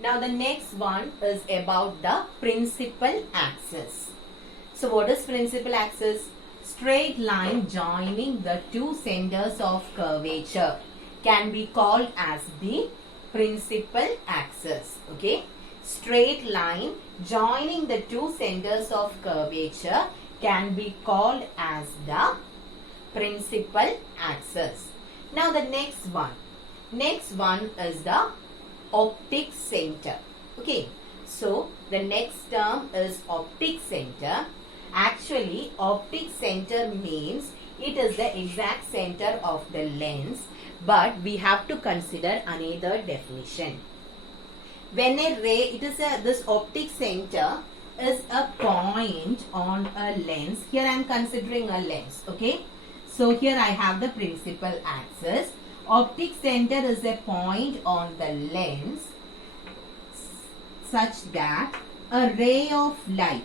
Now the next one is about the principal axis. So what is principal axis? Straight line joining the two centers of curvature can be called as the principal axis. Okay. Straight line joining the two centers of curvature can be called as the principal axis. Now the next one. Next one is the optic center. Okay. So the next term is optic center. Actually, optic center means it is the exact center of the lens, but we have to consider another definition. When a ray, this optic center is a point on a lens. Here I am considering a lens. Okay. So here I have the principal axis. Optic center is a point on the lens such that a ray of light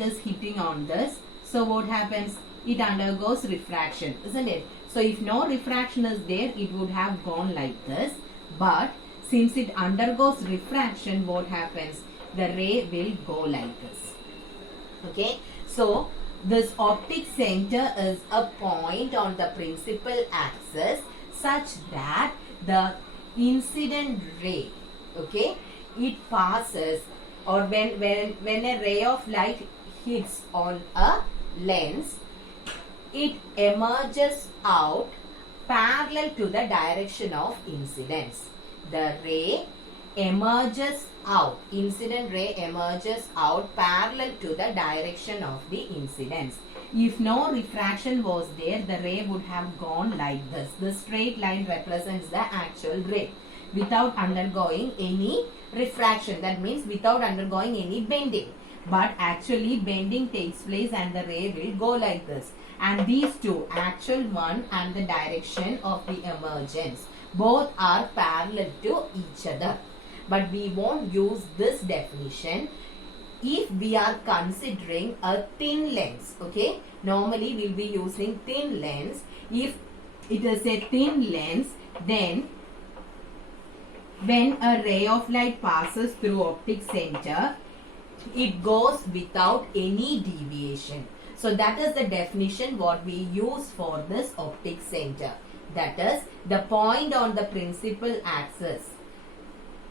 is hitting on this. So what happens? It undergoes refraction, isn't it? So if no refraction is there, it would have gone like this. But since it undergoes refraction, what happens? The ray will go like this. Okay. So this optic center is a point on the principal axis such that the incident ray, okay, it passes, or when a ray of light hits on a lens, it emerges out parallel to the direction of incidence. The ray emerges out, incident ray emerges out parallel to the direction of the incidence. If no refraction was there, the ray would have gone like this. The straight line represents the actual ray without undergoing any refraction. That means without undergoing any bending. But actually bending takes place and the ray will go like this. And these two, actual one and the direction of the emergence, both are parallel to each other. But we won't use this definition if we are considering a thin lens. Okay, normally we'll be using thin lens. If it is a thin lens, then when a ray of light passes through optic center, it goes without any deviation. So that is the definition what we use for this optic center. That is the point on the principal axis.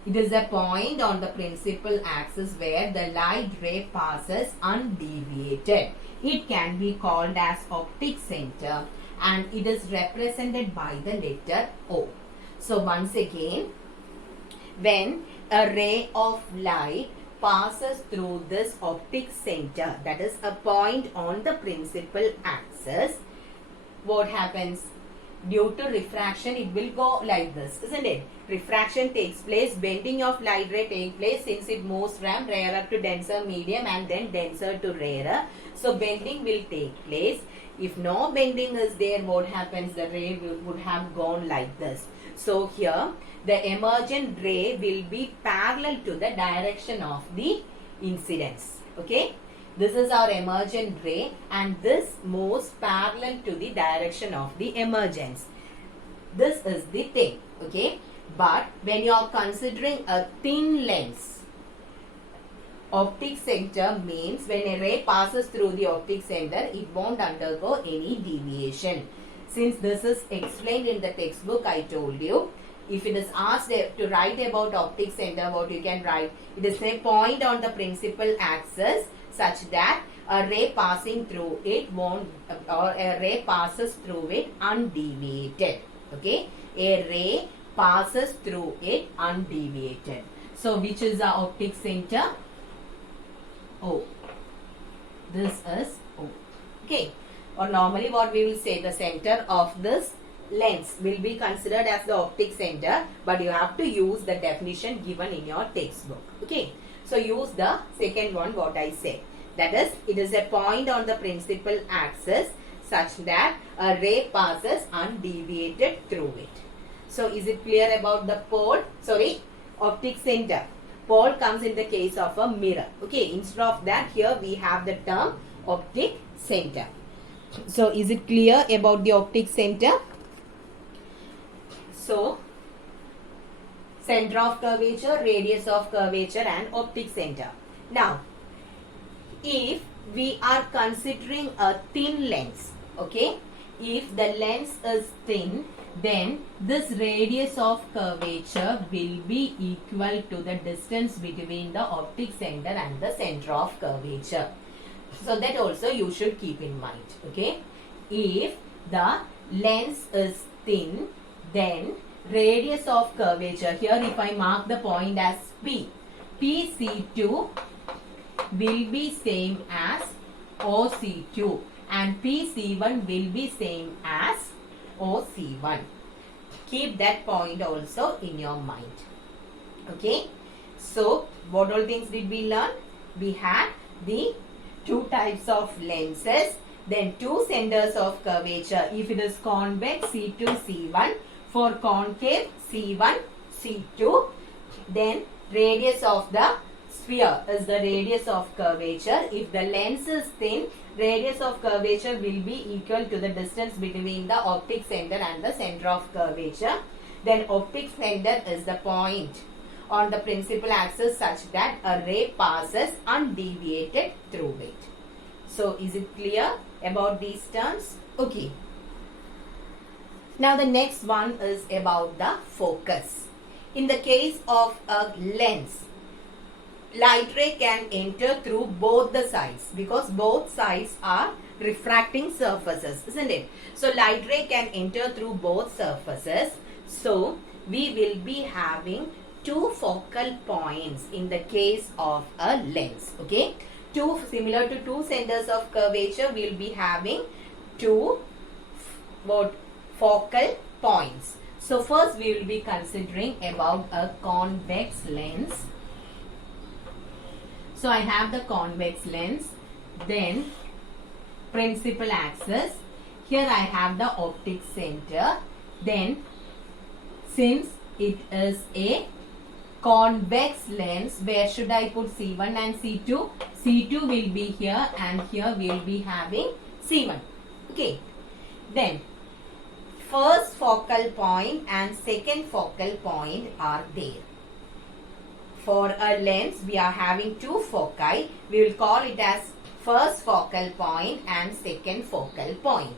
It is a point on the principal axis where the light ray passes undeviated. It can be called as optic center and it is represented by the letter O. So once again, when a ray of light passes through this optic center, that is a point on the principal axis, what happens? Due to refraction, it will go like this, isn't it? Refraction takes place, bending of light ray takes place since it moves from rarer to denser medium and then denser to rarer. So bending will take place. If no bending is there, what happens? The ray would have gone like this. So here, the emergent ray will be parallel to the direction of the incidence. Okay. This is our emergent ray and this moves parallel to the direction of the emergence. This is the thing. Okay. But when you are considering a thin lens, optic center means when a ray passes through the optic center, it won't undergo any deviation. Since this is explained in the textbook, I told you, if it is asked to write about optic center, what you can write? It is a point on the principal axis such that a ray passing through it won't, or a ray passes through it undeviated. Okay, a ray passes through it undeviated. So which is the optic center? O. This is O. Okay, or normally what we will say, the center of this lens will be considered as the optic center, but you have to use the definition given in your textbook. Okay, so use the second one what I say. That is, it is a point on the principal axis such that a ray passes undeviated through it. So is it clear about the pole? Sorry, optic center. Pole comes in the case of a mirror. Okay, instead of that, here we have the term optic center. So is it clear about the optic center? So center of curvature, radius of curvature and optic center. Now, if we are considering a thin lens, okay, if the lens is thin, then this radius of curvature will be equal to the distance between the optic center and the center of curvature. So that also you should keep in mind, okay. If the lens is thin, then radius of curvature, here if I mark the point as P, PC2 will be same as OC2 and PC1 will be same as OC1. Keep that point also in your mind. Okay. So, what all things did we learn? We had the two types of lenses, then two centers of curvature. If it is convex, C2, C1. For concave, C1, C2. Then radius of the sphere is the radius of curvature. If the lens is thin, radius of curvature will be equal to the distance between the optic center and the center of curvature. Then optic center is the point on the principal axis such that a ray passes undeviated through it. So, is it clear about these terms? Okay. Now, the next one is about the focus. In the case of a lens, light ray can enter through both the sides because both sides are refracting surfaces, isn't it? So, light ray can enter through both surfaces. So, we will be having two focal points in the case of a lens, okay? Similar to two centers of curvature, we will be having two focal points. So, first we will be considering about a convex lens. So, I have the convex lens, then principal axis. Here I have the optic center. Then, since it is a convex lens, where should I put C1 and C2? C2 will be here and here we will be having C1. Okay. Then, first focal point and second focal point are there. For a lens, we are having two foci. We will call it as first focal point and second focal point.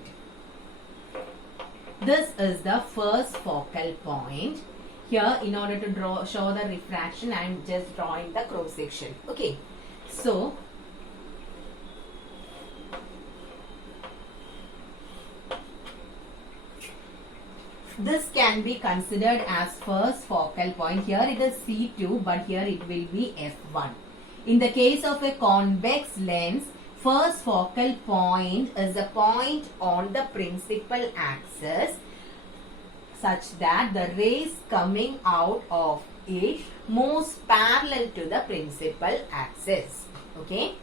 This is the first focal point. Here, in order to show the refraction, I am just drawing the cross section. Okay. So, this can be considered as first focal point. Here it is C2, but here it will be F1. In the case of a convex lens, first focal point is a point on the principal axis such that the rays coming out of it moves parallel to the principal axis. Okay.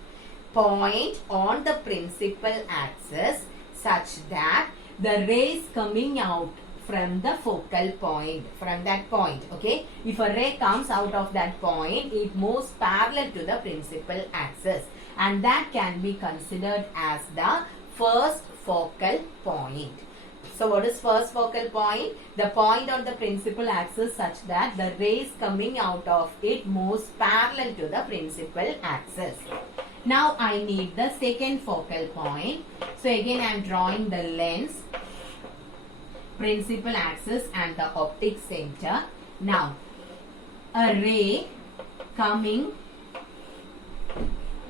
Point on the principal axis such that the rays coming out from the focal point, from that point, okay. If a ray comes out of that point, it moves parallel to the principal axis and that can be considered as the first focal point. So, what is first focal point? The point on the principal axis such that the rays coming out of it moves parallel to the principal axis. Now, I need the second focal point. So, again I am drawing the lens, principal axis and the optic center. Now, a ray coming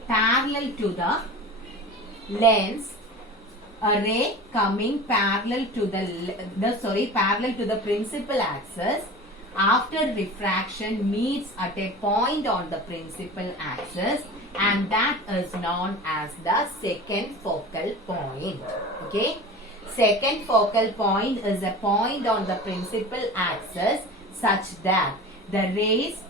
parallel to the lens, a ray coming parallel to parallel to the principal axis after refraction meets at a point on the principal axis, and that is known as the second focal point. Okay. Second focal point is a point on the principal axis such that the rays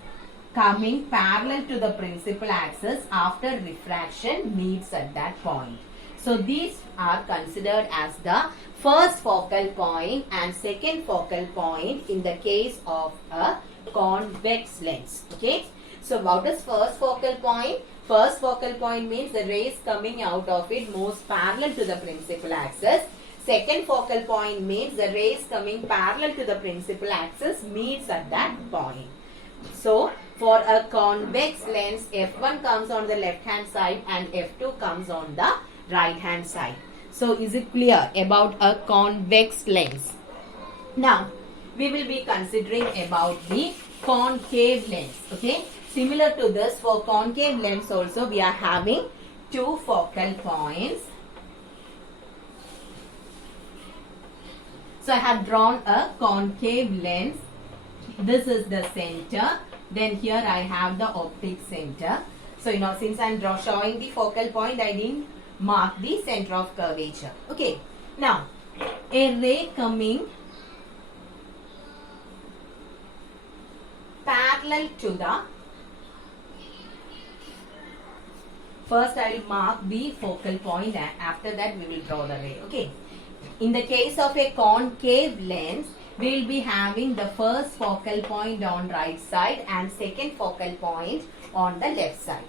coming parallel to the principal axis after refraction meets at that point. So, these are considered as the first focal point and second focal point in the case of a convex lens. Okay. So, what is first focal point? First focal point means the rays coming out of it moves parallel to the principal axis. Second focal point means the rays coming parallel to the principal axis meets at that point. So for a convex lens, f1 comes on the left hand side and f2 comes on the right hand side. So is it clear about a convex lens? Now we will be considering about the concave lens. Okay, similar to this, for concave lens also we are having two focal points. So I have drawn a concave lens. This is the center. Then here I have the optic center. So since I am showing the focal point, I didn't mark the center of curvature. Okay. Now a ray coming parallel to the, first I will mark the focal point and after that we will draw the ray. Okay. In the case of a concave lens, we will be having the first focal point on right side and second focal point on the left side.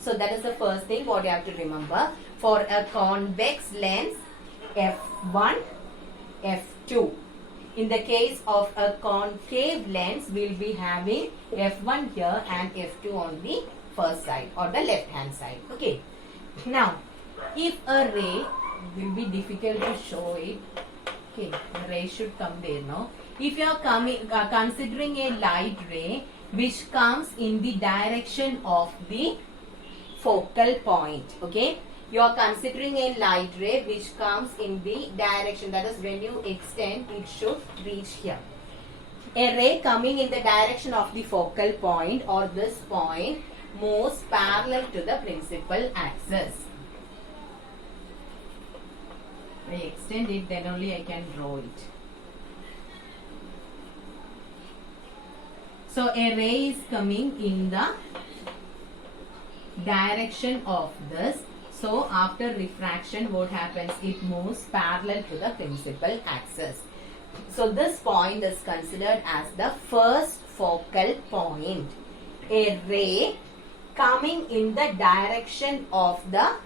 So that is the first thing what you have to remember. For a convex lens, f1, f2. In the case of a concave lens, we will be having f1 here and f2 on the first side or the left hand side. Okay. Now, if a ray, will be difficult to show it. Okay, the ray should come there now. If you are considering a light ray which comes in the direction of the focal point. Okay, you are considering a light ray which comes in the direction, that is when you extend it should reach here. A ray coming in the direction of the focal point or this point moves parallel to the principal axis. I extend it, then only I can draw it. So a ray is coming in the direction of this. So after refraction, what happens? It moves parallel to the principal axis. So this point is considered as the first focal point. A ray coming in the direction of the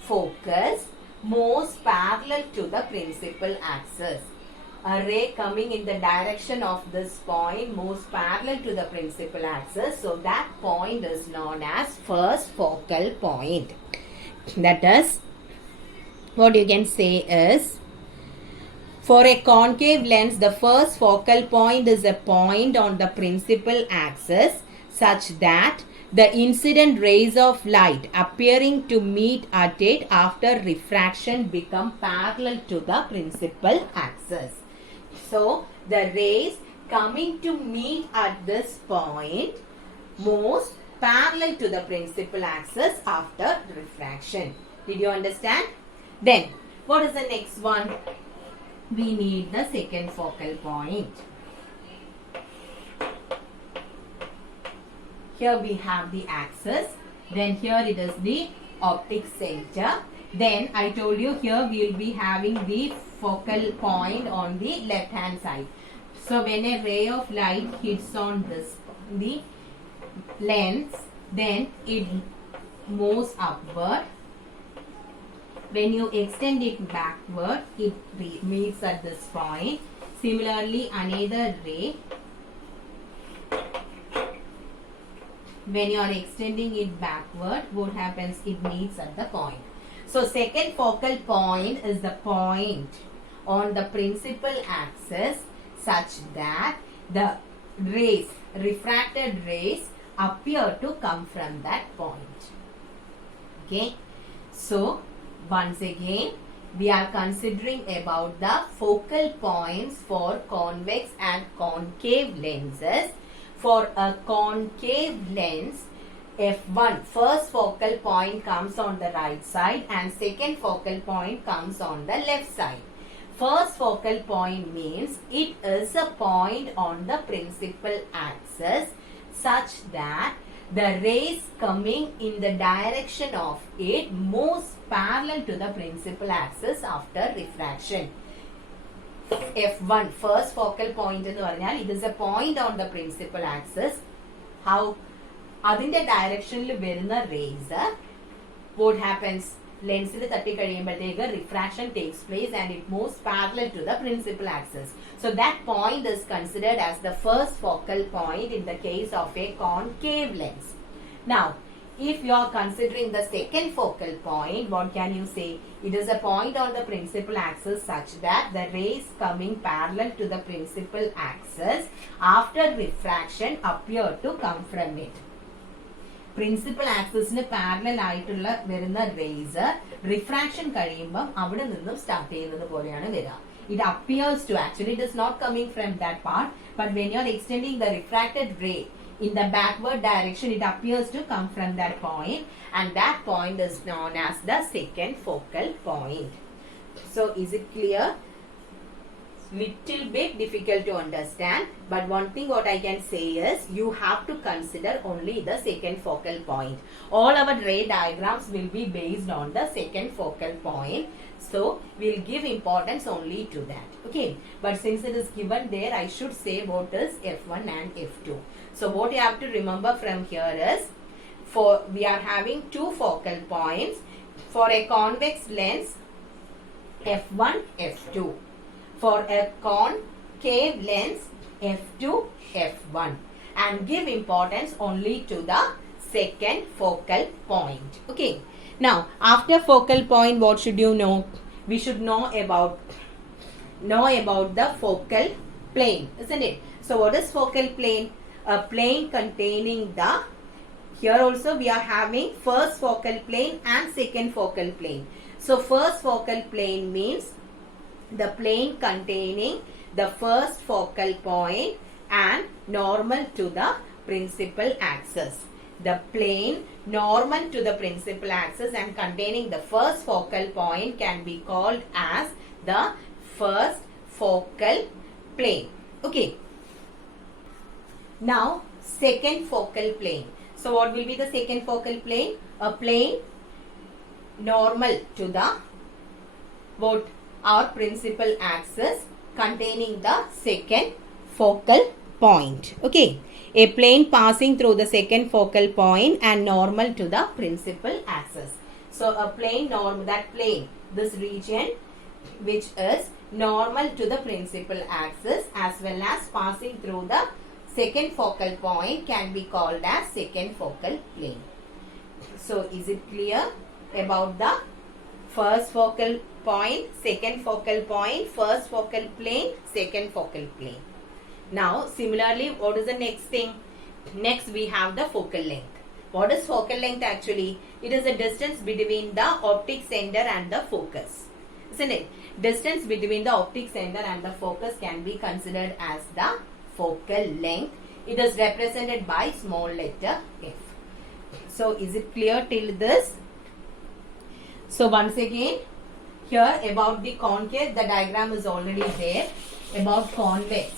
focus moves parallel to the principal axis. A ray coming in the direction of this point moves parallel to the principal axis. So that point is known as first focal point. That is, what you can say is, for a concave lens, the first focal point is a point on the principal axis such that the incident rays of light appearing to meet at it after refraction become parallel to the principal axis. So, the rays coming to meet at this point moves parallel to the principal axis after refraction. Did you understand? Then, what is the next one? We need the second focal point. Here we have the axis, then here it is the optic center. Then I told you here we will be having the focal point on the left hand side. So when a ray of light hits on this, the lens, then it moves upward. When you extend it backward, it meets at this point. Similarly, another ray, when you are extending it backward, what happens? It meets at the point. So second focal point is the point on the principal axis such that the rays, refracted rays, appear to come from that point. Okay. So once again, we are considering about the focal points for convex and concave lenses. For a concave lens, f1, first focal point comes on the right side and second focal point comes on the left side. First focal point means it is a point on the principal axis such that the rays coming in the direction of it moves parallel to the principal axis after refraction. F1, first focal point in the it is a point on the principal axis. How? Adinte direction veruna rays, what happens? ലെൻസിൽ തട്ടി കഴിയുമ്പോഴത്തേക്ക് refraction takes place and it moves parallel to the principal axis. So that point is considered as the first focal point in the case of a concave lens. Now, if you are considering the second focal point, what can you say? It is a point on the principal axis such that the rays coming parallel to the principal axis after refraction appear to come from it. Principal ആക്സിസിന് parallel ആയിട്ടുള്ള വരുന്ന raise refraction കഴിയുമ്പം അവിടെ നിന്നും start ചെയ്യുന്നത് പോലെയാണ് വരിക. It appears to, actually it is not coming from that part, but when you are extending the refracted ray in the backward direction, it appears to come from that point, and that point is known as the second focal point. So is it clear? Little bit difficult to understand, but one thing what I can say is you have to consider only the second focal point. All our ray diagrams will be based on the second focal point, so we'll give importance only to that. Okay, but since it is given there, I should say what is F1 and F2. So what you have to remember from here is, for we are having two focal points for a convex lens, F1, F2. For a concave lens, F2, F1, and give importance only to the second focal point. Okay, now after focal point, what should you know? We should know about the focal plane, isn't it? So what is focal plane? A plane containing the, here also we are having first focal plane and second focal plane. So first focal plane means the plane containing the first focal point and normal to the principal axis. The plane normal to the principal axis and containing the first focal point can be called as the first focal plane. Okay. Now second focal plane. So what will be the second focal plane? A plane normal to the what? Our principal axis containing the second focal point. Okay, a plane passing through the second focal point and normal to the principal axis. So a plane that plane, this region which is normal to the principal axis as well as passing through the second focal point can be called as second focal plane. So is it clear about the first focal point, second focal point, first focal plane, second focal plane? Now similarly, what is the next thing? Next we have the focal length. What is focal length actually? It is the distance between the optic center and the focus, isn't it? Distance between the optic center and the focus can be considered as the focal length. It is represented by small letter f. So is it clear till this? So once again, here about the concave, the diagram is already there. About convex,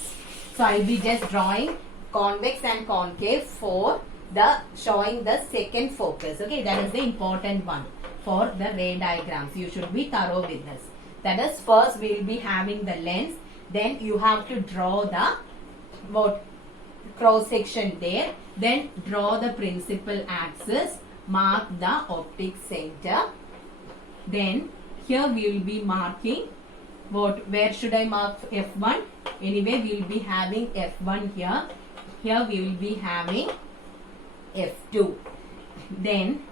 so I'll be just drawing convex and concave for the showing the second focus. Okay, that is the important one for the ray diagrams. You should be thorough with this. That is, first we will be having the lens, then you have to draw the cross section there, then draw the principal axis, mark the optic center. Then here we will be marking where should I mark F1? Anyway, we will be having F1 here. Here we will be having F2. Then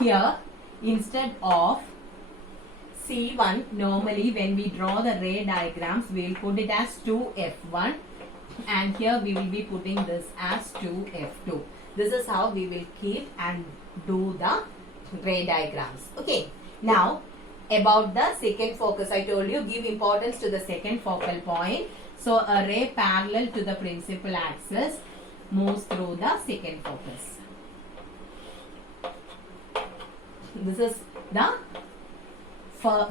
here, instead of C1, normally when we draw the ray diagrams, we will put it as 2F1, and here we will be putting this as 2F2. This is how we will keep and do the ray diagrams. Okay. Now about the second focus, I told you give importance to the second focal point. So a ray parallel to the principal axis moves through the second focus. This is the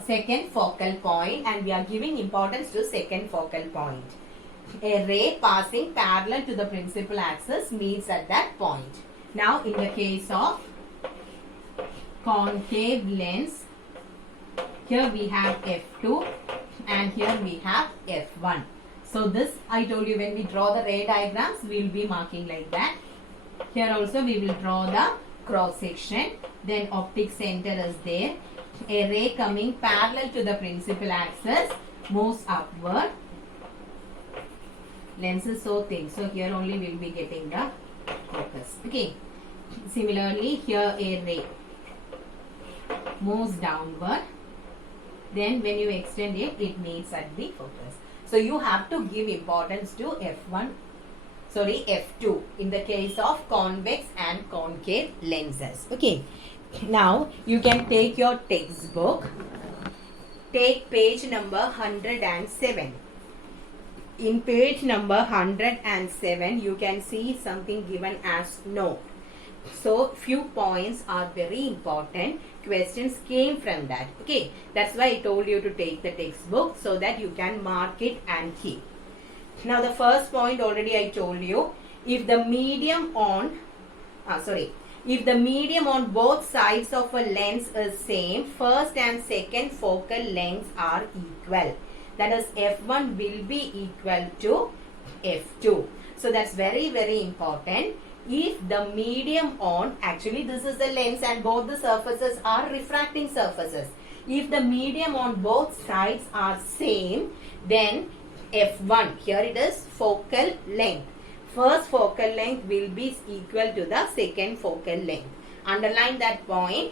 second focal point, and we are giving importance to second focal point. A ray passing parallel to the principal axis meets at that point. Now in the case of concave lens, here we have F2 and here we have F1. So this I told you, when we draw the ray diagrams, we will be marking like that. Here also we will draw the cross section, then optic center is there. A ray coming parallel to the principal axis moves upward. Lens is so thin, so here only we will be getting the focus. Okay. Similarly, here a ray moves downward. Then when you extend it, it meets at the focus. So you have to give importance to F2 in the case of convex and concave lenses. Okay. Now you can take your textbook. Take page number 107. In page number 107, you can see something given as note. So few points are very important. Questions came from that. Okay, that's why I told you to take the textbook so that you can mark it and keep. Now the first point already I told you. If the medium on both sides of a lens is same, first and second focal lengths are equal. That is, F1 will be equal to F2. So that's very, very important. If the medium on, actually this is the lens and both the surfaces are refracting surfaces. If the medium on both sides are same, then F1, here it is focal length. First focal length will be equal to the second focal length. Underline that point.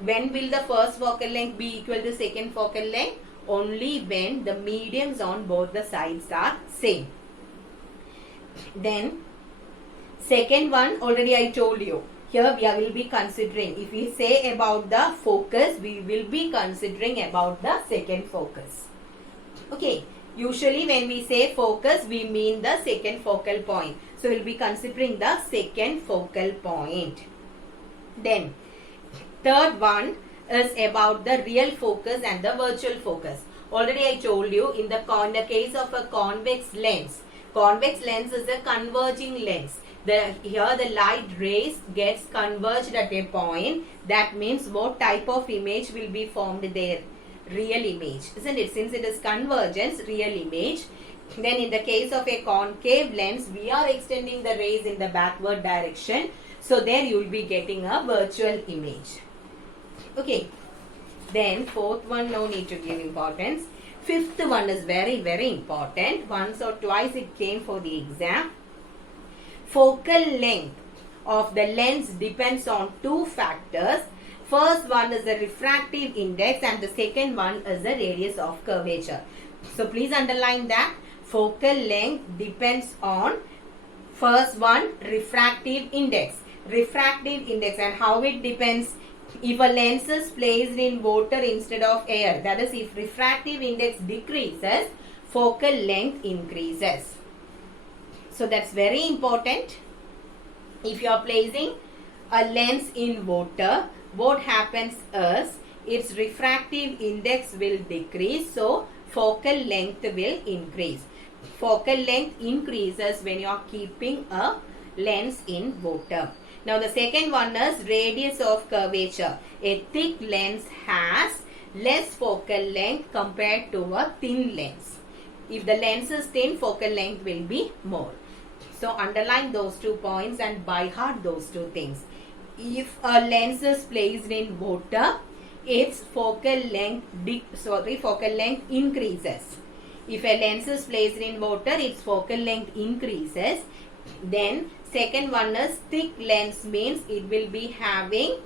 When will the first focal length be equal to second focal length? Only when the mediums on both the sides are same. Then second one already I told you. Here we will be considering, if we say about the focus, we will be considering about the second focus. Okay. Usually when we say focus, we mean the second focal point. So we will be considering the second focal point. Then third one is about the real focus and the virtual focus. Already I told you, in the case of a convex lens is a converging lens. Here the light rays gets converged at a point. That means what type of image will be formed there? Real image, isn't it? Since it is convergence, real image. Then in the case of a concave lens, we are extending the rays in the backward direction. So there you will be getting a virtual image. Okay. Then fourth one, no need to give importance. Fifth one is very, very important. Once or twice it came for the exam. Focal length of the lens depends on two factors. First one is the refractive index and the second one is the radius of curvature. So please underline that. Focal length depends on first one, refractive index. Refractive index, and how it depends? If a lens is placed in water instead of air, that is, if refractive index decreases, focal length increases. So that's very important. If you are placing a lens in water, what happens is its refractive index will decrease, so focal length will increase. Focal length increases when you are keeping a lens in water. Now the second one is radius of curvature. A thick lens has less focal length compared to a thin lens. If the lens is thin, focal length will be more. So underline those 2 points and by heart those 2 things. If a lens is placed in water, its focal length increases. If a lens is placed in water, its focal length increases. Then second one is thick lens means it will be having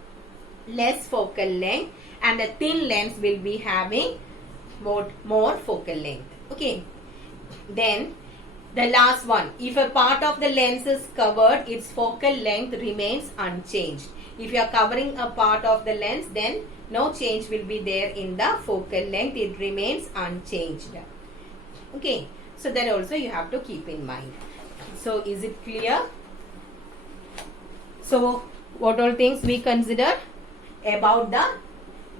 less focal length, and a thin lens will be having more focal length. Okay. Then the last one, if a part of the lens is covered, its focal length remains unchanged. If you are covering a part of the lens, then no change will be there in the focal length. It remains unchanged. Okay. So that also you have to keep in mind. So is it clear? So what all things we considered about the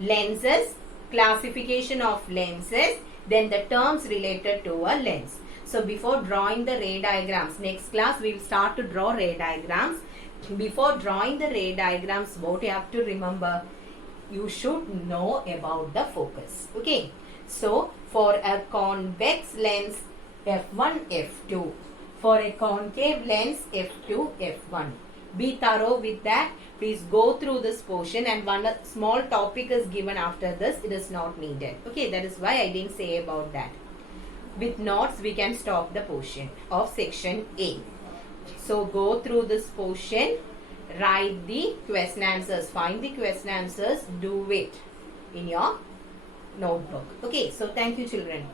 lenses, classification of lenses, then the terms related to a lens. So before drawing the ray diagrams, next class we will start to draw ray diagrams. Before drawing the ray diagrams, what you have to remember? You should know about the focus. Okay. So for a convex lens, F1, F2. For a concave lens, F2, F1. Be thorough with that. Please go through this portion, and one small topic is given after this. It is not needed. Okay, that is why I didn't say about that. With notes, we can stop the portion of section A. So go through this portion, write the question answers, find the question answers, do it in your notebook. Okay, so thank you children.